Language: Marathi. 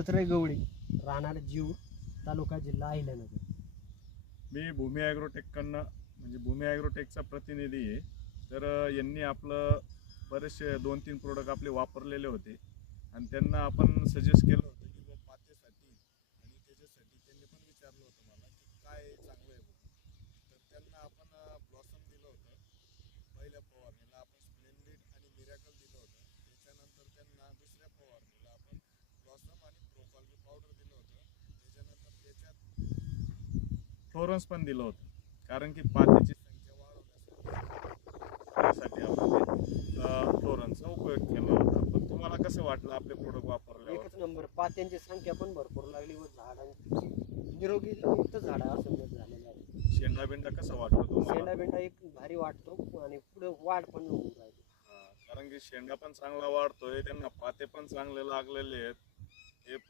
गवळी, राहणार जीव, तालुका जिल्हा अहिल्यानगर. मी भूमी ॲग्रोटेककडनं म्हणजे भूमी ॲग्रोटेकचा प्रतिनिधी आहे. तर यांनी आपलं बरेचसे 2-3 प्रोडक्ट आपले वापरलेले होते आणि त्यांना आपण सजेस्ट केलं होतं की बा पातेसाठी आणि त्याच्यासाठी त्यांनी पण विचारलं होतं मला की काय चांगलं आहे बघ. तर त्यांना आपण ब्लॉसम दिलं होतं. पहिल्या फवारणीला आपण स्प्लेंडिड आणि मिरॅकल दिलं होतं. त्याच्यानंतर त्यांना दुसऱ्या फवारणीला आपण ब्लॉसम आणि प्रोकॉल्बी पावडर दिलं होतं. त्याच्यानंतर त्याच्यात फ्लोरन्स पण दिलं होतं, कारण की पातीची संख्या वाढवण्यासाठी आपण फ्लोरन्सचा उपयोग केला होता. पण तुम्हाला कसं वाटलं आपले प्रोडक्ट वापरल्यावर? एकच नंबर. पात्यांची संख्या पण भरपूर लागली व झाडांची निरोगी युक्त झाड असं झालेले आहे. शेंडा बिंडा कसं वाटलं तुम्हाला? शेंडा बिंडा एक भारी वाटतो आणि पुढे वाढ पण होऊन राहिली. कारण की शेंडा पण चांगला वाढतोय, त्यांना पाते पण चांगले लागलेले आहेत.